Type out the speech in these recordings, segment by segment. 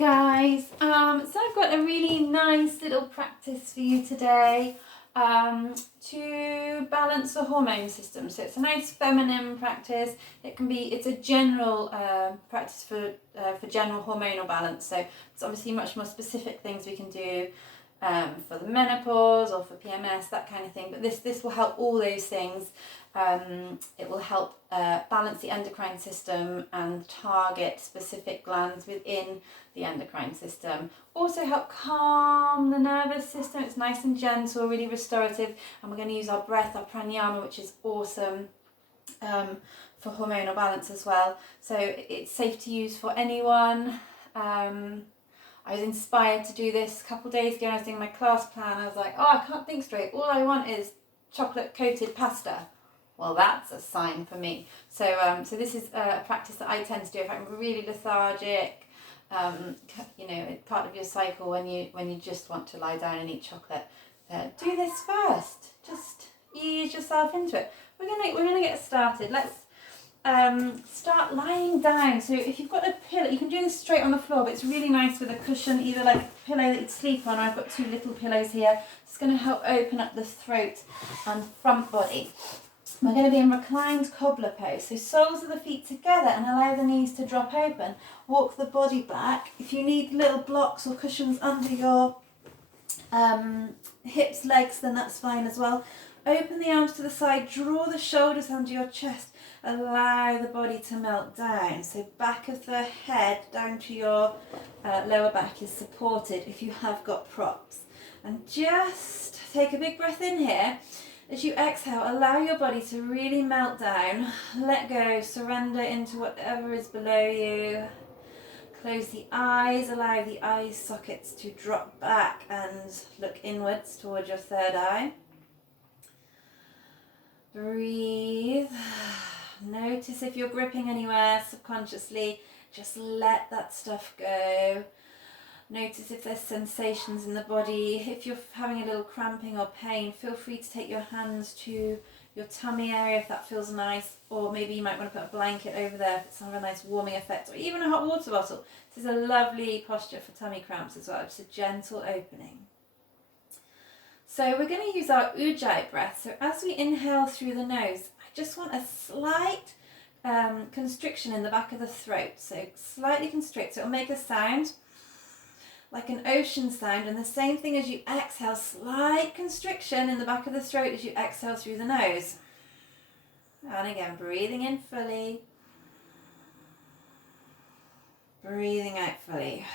guys, so I've got a really nice little practice for you today to balance the hormone system. So it's a nice feminine practice. It's a general practice for general hormonal balance. So it's obviously much more specific things we can do for the menopause or for PMS, that kind of thing. But this will help all those things. It will help balance the endocrine system and target specific glands within the endocrine system. Also help calm the nervous system. It's nice and gentle, really restorative. And we're going to use our breath, our pranayama, which is awesome for hormonal balance as well. So it's safe to use for anyone. I was inspired to do this a couple of days ago when I was doing my class plan. I was like, oh, I can't think straight. All I want is chocolate coated pasta. Well, that's a sign for me. So this is a practice that I tend to do if I'm really lethargic. Part of your cycle when you just want to lie down and eat chocolate. Do this first. Just ease yourself into it. We're gonna get started. Let's start lying down. So if you've got a pillow, you can do this straight on the floor, but it's really nice with a cushion, either like a pillow that you'd sleep on, or I've got two little pillows here. It's going to help open up the throat and front body. We're going to be in reclined cobbler pose. So soles of the feet together and allow the knees to drop open. Walk the body back. If you need little blocks or cushions under your hips, legs, then that's fine as well. Open the arms to the side, draw the shoulders under your chest, allow the body to melt down. So back of the head down to your lower back is supported if you have got props. And just take a big breath in here. As you exhale, allow your body to really melt down. Let go, surrender into whatever is below you. Close the eyes, allow the eye sockets to drop back and look inwards towards your third eye. Breathe. Notice if you're gripping anywhere subconsciously, just let that stuff go. Notice if there's sensations in the body. If you're having a little cramping or pain, feel free to take your hands to your tummy area if that feels nice, or maybe you might want to put a blanket over there if it's have a nice warming effect, or even a hot water bottle. This is a lovely posture for tummy cramps as well, just a gentle opening. So we're going to use our ujjayi breath. So as we inhale through the nose, I just want a slight constriction in the back of the throat. So slightly constrict, so it'll make a sound like an ocean sound, and the same thing as you exhale, slight constriction in the back of the throat as you exhale through the nose. And again, breathing in fully, breathing out fully.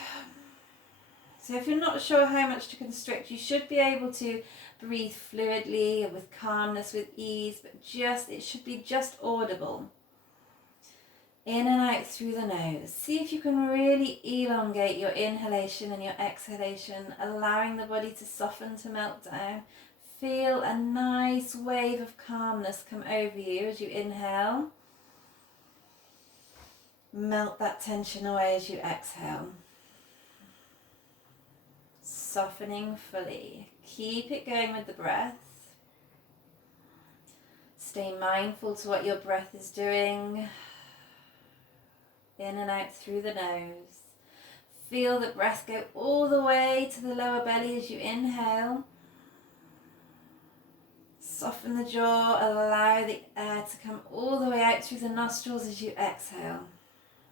So if you're not sure how much to constrict, you should be able to breathe fluidly, with calmness, with ease, but it should be just audible. In and out through the nose. See if you can really elongate your inhalation and your exhalation, allowing the body to soften, to melt down. Feel a nice wave of calmness come over you as you inhale. Melt that tension away as you exhale. Softening fully. Keep it going with the breath. Stay mindful to what your breath is doing. In and out through the nose. Feel the breath go all the way to the lower belly as you inhale. Soften the jaw, allow the air to come all the way out through the nostrils as you exhale.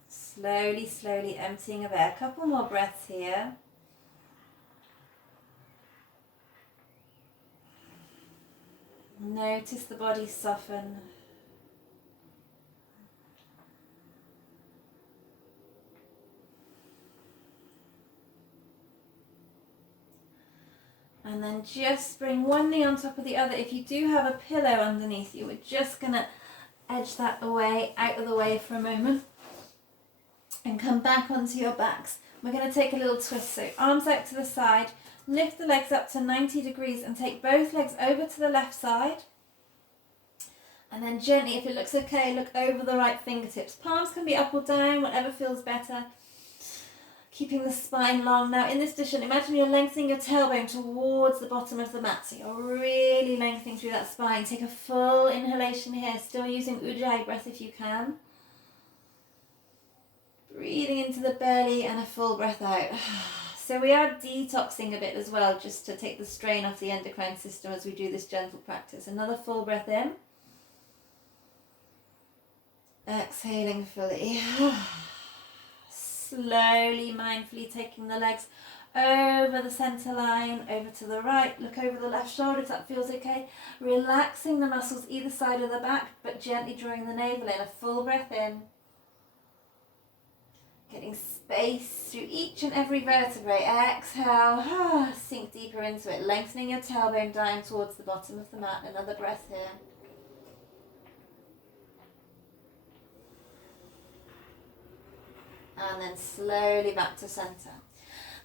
Slowly, slowly emptying of air. A couple more breaths here. Notice the body soften. And then just bring one knee on top of the other. If you do have a pillow underneath you, we're just going to edge that away, out of the way for a moment. And come back onto your backs. We're going to take a little twist. So arms out to the side. Lift the legs up to 90 degrees and take both legs over to the left side. And then gently, if it looks okay, look over the right fingertips. Palms can be up or down, whatever feels better. Keeping the spine long. Now in this position, imagine you're lengthening your tailbone towards the bottom of the mat. So you're really lengthening through that spine. Take a full inhalation here, still using ujjayi breath if you can. Breathing into the belly and a full breath out. So we are detoxing a bit as well, just to take the strain off the endocrine system as we do this gentle practice. Another full breath in. Exhaling fully. Slowly, mindfully taking the legs over the center line, over to the right. Look over the left shoulder if that feels okay. Relaxing the muscles either side of the back, but gently drawing the navel in. A full breath in. Getting space through each and every vertebrae. Exhale. Sink deeper into it. Lengthening your tailbone down towards the bottom of the mat. Another breath here. And then slowly back to center.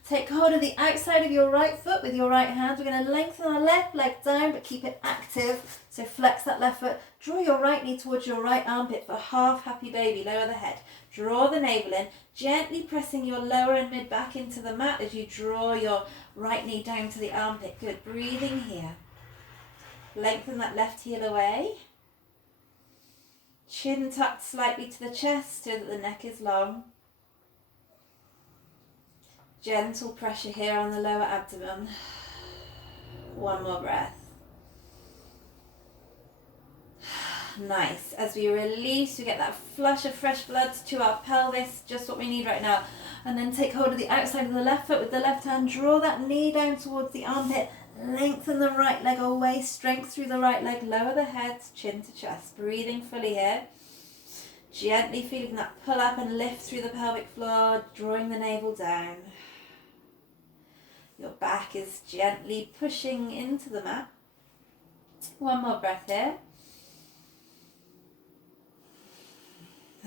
Take hold of the outside of your right foot with your right hand. We're going to lengthen our left leg down, but keep it active. So flex that left foot. Draw your right knee towards your right armpit for half happy baby. Lower the head. Draw the navel in. Gently pressing your lower and mid back into the mat as you draw your right knee down to the armpit. Good. Breathing here. Lengthen that left heel away. Chin tucked slightly to the chest so that the neck is long. Gentle pressure here on the lower abdomen. One more breath. Nice. As we release, we get that flush of fresh blood to our pelvis, just what we need right now. And then take hold of the outside of the left foot with the left hand. Draw that knee down towards the armpit. Lengthen the right leg away. Strength through the right leg. Lower the head, chin to chest. Breathing fully here. Gently feeling that pull up and lift through the pelvic floor, drawing the navel down. Your back is gently pushing into the mat. One more breath here.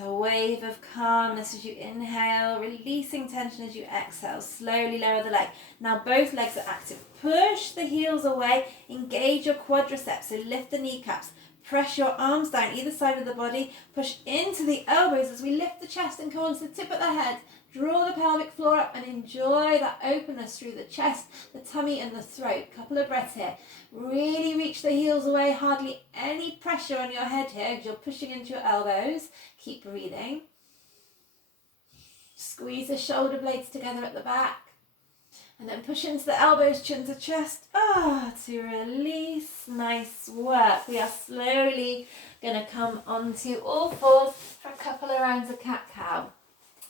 A wave of calmness as you inhale, releasing tension as you exhale. Slowly lower the leg. Now both legs are active. Push the heels away. Engage your quadriceps. So lift the kneecaps. Press your arms down either side of the body. Push into the elbows as we lift the chest and come onto the tip of the head. Draw the pelvic floor up and enjoy that openness through the chest, the tummy and the throat. Couple of breaths here. Really reach the heels away. Hardly any pressure on your head here because you're pushing into your elbows. Keep breathing. Squeeze the shoulder blades together at the back. And then push into the elbows, chin to chest. To release. Nice work. We are slowly going to come onto all fours for a couple of rounds of cat-cow.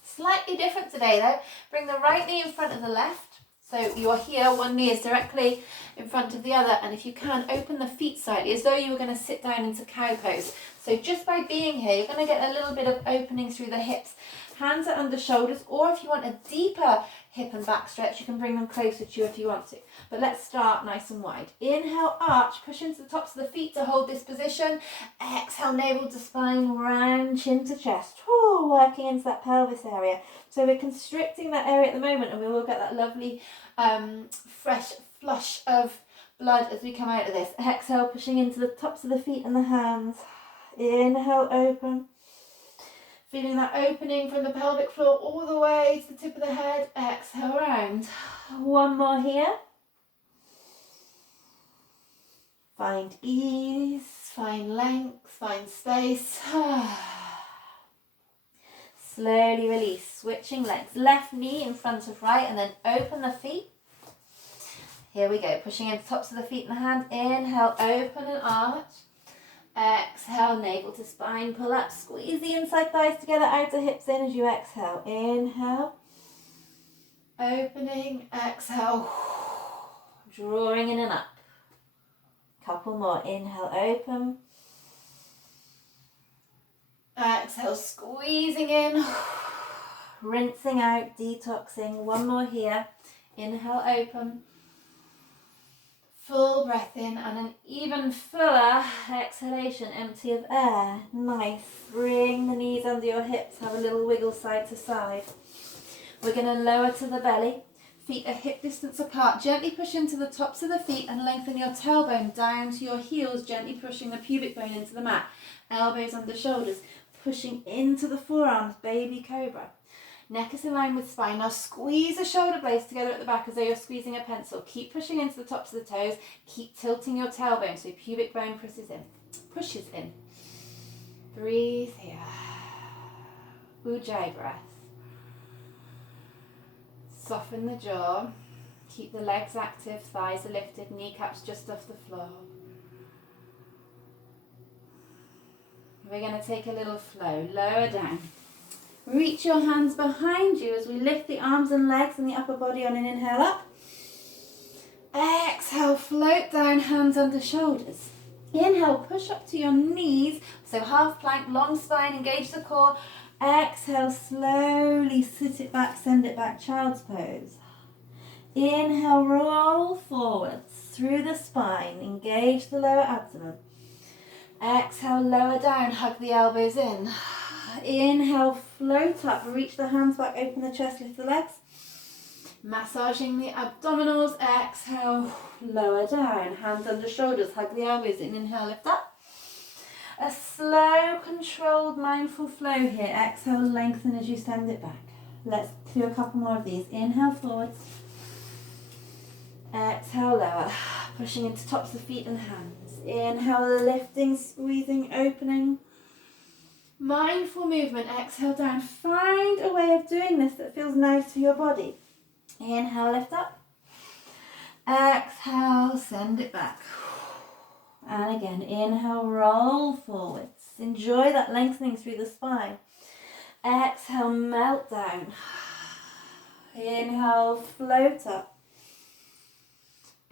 Slightly different today though. Bring the right knee in front of the left. So you're here, one knee is directly in front of the other. And if you can, open the feet slightly as though you were going to sit down into cow pose. So just by being here, you're going to get a little bit of opening through the hips. Hands are under shoulders, or if you want a deeper hip and back stretch, you can bring them closer to you if you want to. But let's start nice and wide. Inhale, arch, push into the tops of the feet to hold this position. Exhale, navel to spine, round, chin to chest. Working into that pelvis area. So we're constricting that area at the moment, and we will get that lovely fresh flush of blood as we come out of this. Exhale, pushing into the tops of the feet and the hands. Inhale, open. Feeling that opening from the pelvic floor all the way to the tip of the head. Exhale, round. One more here. Find ease, find length, find space. Slowly release, switching legs. Left knee in front of right and then open the feet. Here we go, pushing into tops of the feet and the hand. Inhale, open and arch. Exhale, navel to spine, pull up. Squeeze the inside thighs together, outer hips in as you exhale. Inhale. Opening, exhale. Drawing in and up. Couple more. Inhale, open. Exhale, squeezing in. Rinsing out, detoxing. One more here. Inhale, open. Full breath in and an even fuller exhalation, empty of air. Nice. Bring the knees under your hips. Have a little wiggle side to side. We're going to lower to the belly. Feet are hip distance apart. Gently push into the tops of the feet and lengthen your tailbone down to your heels, gently pushing the pubic bone into the mat. Elbows under shoulders. Pushing into the forearms, baby cobra. Neck is in line with spine. Now squeeze the shoulder blades together at the back as though you're squeezing a pencil. Keep pushing into the tops of the toes. Keep tilting your tailbone so pubic bone pushes in. Breathe here. Ujjayi breath. Soften the jaw. Keep the legs active, thighs are lifted, kneecaps just off the floor. We're going to take a little flow, lower down. Reach your hands behind you as we lift the arms and legs and the upper body on an inhale up. Exhale, float down, hands under shoulders. Inhale, push up to your knees, so half plank, long spine, engage the core. Exhale, slowly sit it back, send it back, child's pose. Inhale, roll forwards through the spine, engage the lower abdomen. Exhale, lower down, hug the elbows in. Inhale, float up, reach the hands back, open the chest, lift the legs. Massaging the abdominals. Exhale, lower down, hands under shoulders, hug the elbows in. Inhale, lift up. A slow, controlled, mindful flow here. Exhale, lengthen as you send it back. Let's do a couple more of these. Inhale, forwards. Exhale, lower, pushing into tops of feet and hands. Inhale, lifting, squeezing, opening. Mindful movement. Exhale, down. Find a way of doing this that feels nice for your body. Inhale, lift up. Exhale, send it back. And again, inhale, roll forwards. Enjoy that lengthening through the spine. Exhale, melt down. Inhale, float up.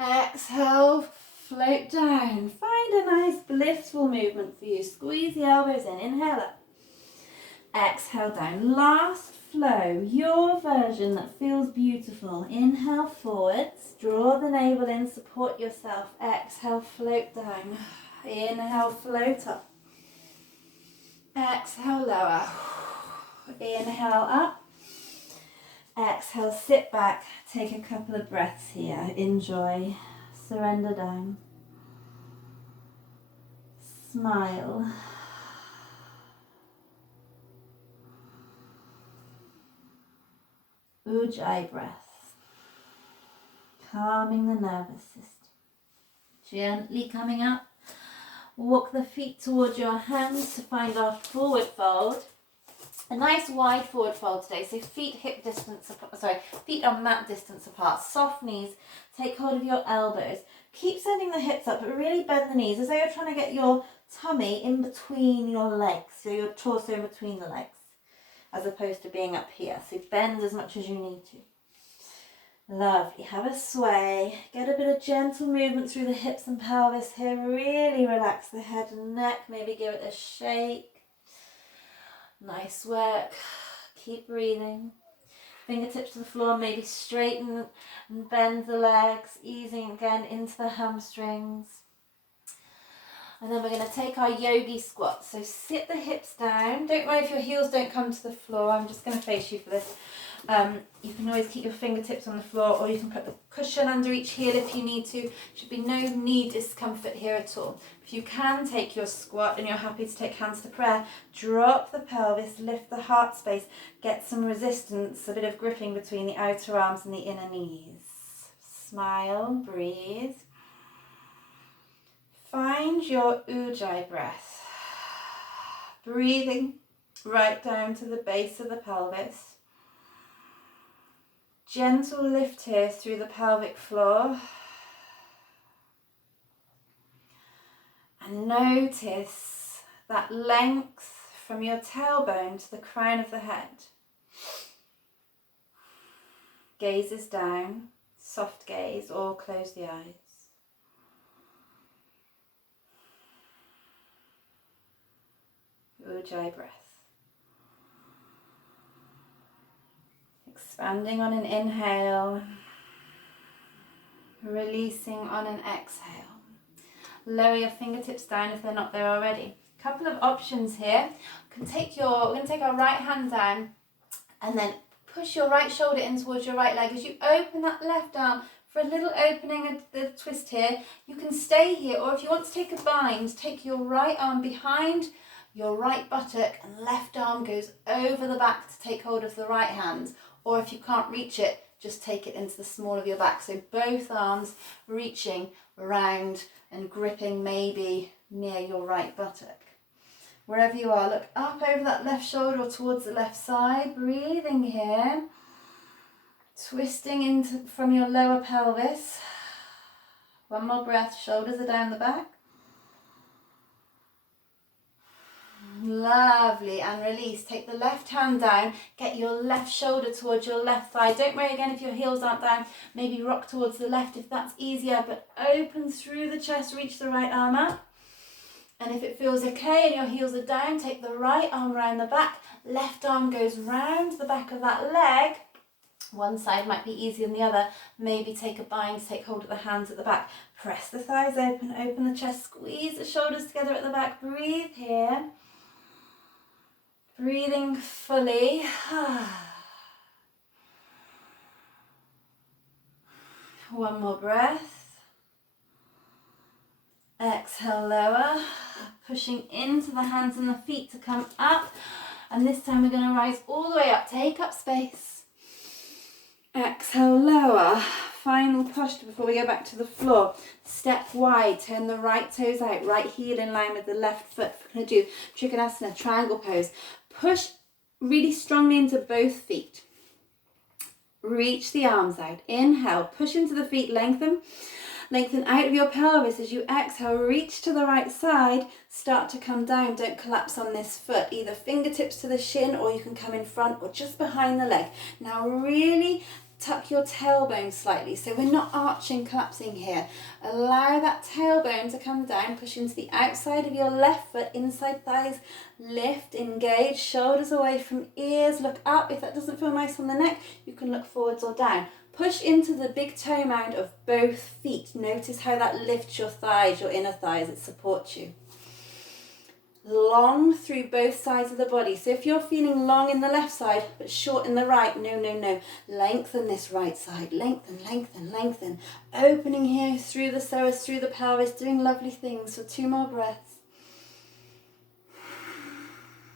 Exhale, float down. Find a nice blissful movement for you. Squeeze the elbows in. Inhale up. Exhale down. Last flow, your version that feels beautiful. Inhale forwards. Draw the navel in. Support yourself. Exhale, float down. Inhale, float up. Exhale, lower. Inhale up. Exhale, sit back. Take a couple of breaths here. Enjoy. Surrender down. Smile. Ujjayi breath. Calming the nervous system. Gently coming up. Walk the feet towards your hands to find our forward fold. A nice wide forward fold today. So feet hip distance apart, feet are mat distance apart. Soft knees. Take hold of your elbows. Keep sending the hips up, but really bend the knees as though you're trying to get your tummy in between your legs. So your torso in between the legs, as opposed to being up here. So bend as much as you need to. Lovely. Have a sway. Get a bit of gentle movement through the hips and pelvis here. Really relax the head and neck. Maybe give it a shake. Nice work. Keep breathing. Fingertips to the floor. Maybe straighten and bend the legs. Easing again into the hamstrings. And then we're going to take our yogi squat. So sit the hips down. Don't worry if your heels don't come to the floor. I'm just going to face you for this. You can always keep your fingertips on the floor, or you can put the cushion under each heel if you need to. Should be no knee discomfort here at all. If you can take your squat and you're happy to take hands to prayer, drop the pelvis, lift the heart space, get some resistance, a bit of gripping between the outer arms and the inner knees. Smile, breathe. Find your Ujjayi breath. Breathing right down to the base of the pelvis. Gentle lift here through the pelvic floor. And notice that length from your tailbone to the crown of the head. Gaze is down, soft gaze, or close the eyes. Ujjayi breath. Expanding on an inhale, releasing on an exhale. Lower your fingertips down if they're not there already. Couple of options here. We're going to take our right hand down and then push your right shoulder in towards your right leg as you open that left arm for a little opening, a twist here. You can stay here, or if you want to take a bind, take your right arm behind your right buttock and left arm goes over the back to take hold of the right hand. Or if you can't reach it, just take it into the small of your back. So both arms reaching around and gripping maybe near your right buttock. Wherever you are, look up over that left shoulder or towards the left side. Breathing here. Twisting into from your lower pelvis. One more breath, shoulders are down the back. Lovely, and release. Take the left hand down, get your left shoulder towards your left thigh. Don't worry again if your heels aren't down, maybe rock towards the left if that's easier, but open through the chest, reach the right arm up. And if it feels okay and your heels are down, take the right arm around the back, left arm goes round the back of that leg. One side might be easier than the other. Maybe take a bind, take hold of the hands at the back. Press the thighs open, open the chest, squeeze the shoulders together at the back. Breathe here. Breathing fully. One more breath. Exhale, lower. Pushing into the hands and the feet to come up. And this time we're going to rise all the way up. Take up space. Exhale, lower. Final posture before we go back to the floor. Step wide, turn the right toes out, right heel in line with the left foot. We're going to do Trikonasana, triangle pose. Push really strongly into both feet. Reach the arms out. Inhale, push into the feet, lengthen. Lengthen out of your pelvis as you exhale, reach to the right side, start to come down. Don't collapse on this foot, either fingertips to the shin or you can come in front or just behind the leg. Now really tuck your tailbone slightly, so we're not arching, collapsing here. Allow that tailbone to come down, push into the outside of your left foot, inside thighs, lift, engage, shoulders away from ears, look up. If that doesn't feel nice on the neck, you can look forwards or down. Push into the big toe mound of both feet. Notice how that lifts your thighs, your inner thighs, it supports you. Long through both sides of the body. So if you're feeling long in the left side, but short in the right, no. Lengthen this right side. Lengthen, lengthen, lengthen. Opening here through the psoas, through the pelvis, doing lovely things for 2 more breaths.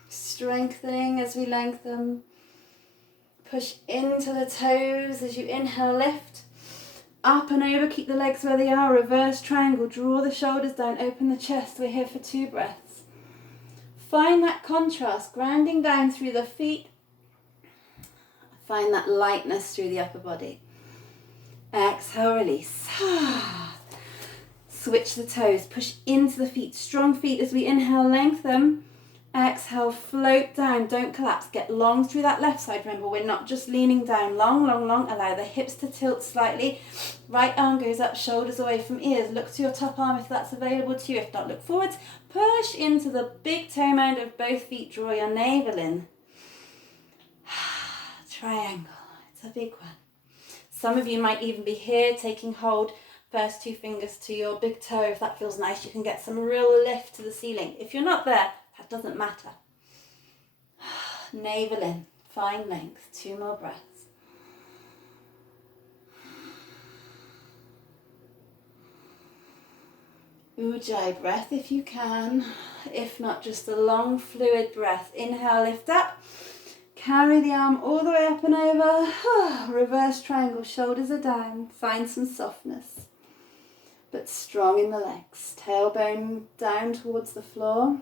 Strengthening as we lengthen. Push into the toes as you inhale, lift. Up and over, keep the legs where they are. Reverse triangle, draw the shoulders down, open the chest. We're here for 2 breaths. Find that contrast, grounding down through the feet. Find that lightness through the upper body. Exhale, release. Switch the toes, push into the feet. Strong feet as we inhale, lengthen. Exhale, float down, don't collapse. Get long through that left side. Remember, we're not just leaning down. Long, long, long. Allow the hips to tilt slightly. Right arm goes up, shoulders away from ears. Look to your top arm if that's available to you. If not, look forwards. Push into the big toe mound of both feet. Draw your navel in. Triangle. It's a big one. Some of you might even be here taking hold. First 2 fingers to your big toe. If that feels nice, you can get some real lift to the ceiling. If you're not there, that doesn't matter. Navel in, find length, 2 more breaths. Ujjayi breath if you can. If not, just a long fluid breath. Inhale, lift up. Carry the arm all the way up and over. Reverse triangle, shoulders are down. Find some softness, but strong in the legs. Tailbone down towards the floor.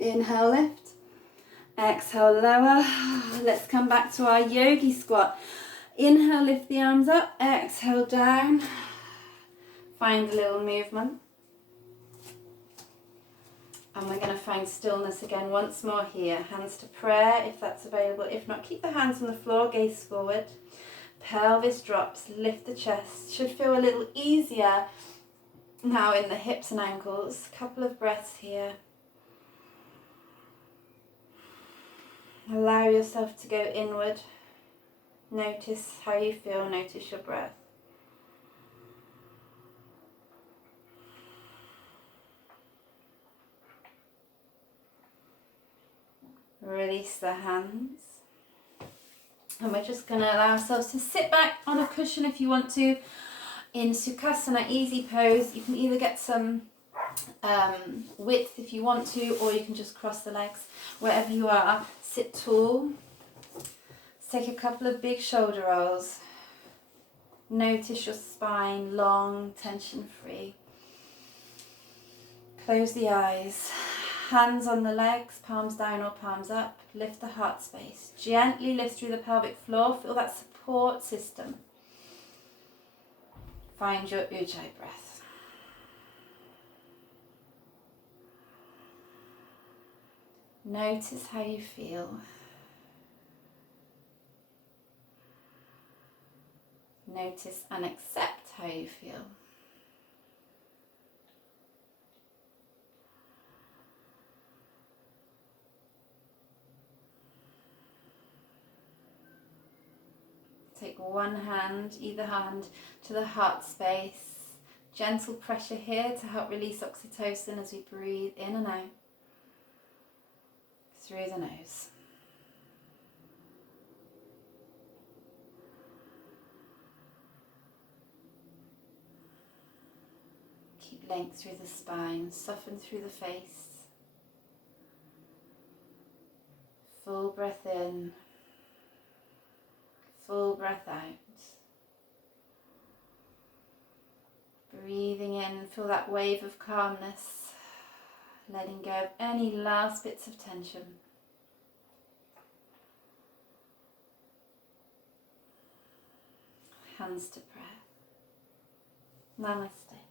Inhale, lift. Exhale, lower. Let's come back to our yogi squat. Inhale, lift the arms up. Exhale, down. Find a little movement. And we're going to find stillness again once more here. Hands to prayer if that's available. If not, keep the hands on the floor, gaze forward. Pelvis drops, lift the chest. Should feel a little easier now in the hips and ankles. Couple of breaths here. Allow yourself to go inward. Notice how you feel, notice your breath. Release the hands. And we're just going to allow ourselves to sit back on a cushion if you want to. In Sukhasana, easy pose, you can either get some width if you want to, or you can just cross the legs. Wherever you are, sit tall. Let's take a couple of big shoulder rolls. Notice your spine, long, tension free. Close the eyes. Hands on the legs, palms down or palms up. Lift the heart space. Gently lift through the pelvic floor. Feel that support system. Find your ujjayi breath. Notice how you feel. Notice and accept how you feel. Take one hand, either hand, to the heart space. Gentle pressure here to help release oxytocin as we breathe in and out through the nose. Keep length through the spine, soften through the face. Full breath in. Full breath out. Breathing in, feel that wave of calmness, letting go of any last bits of tension. Hands to prayer. Namaste.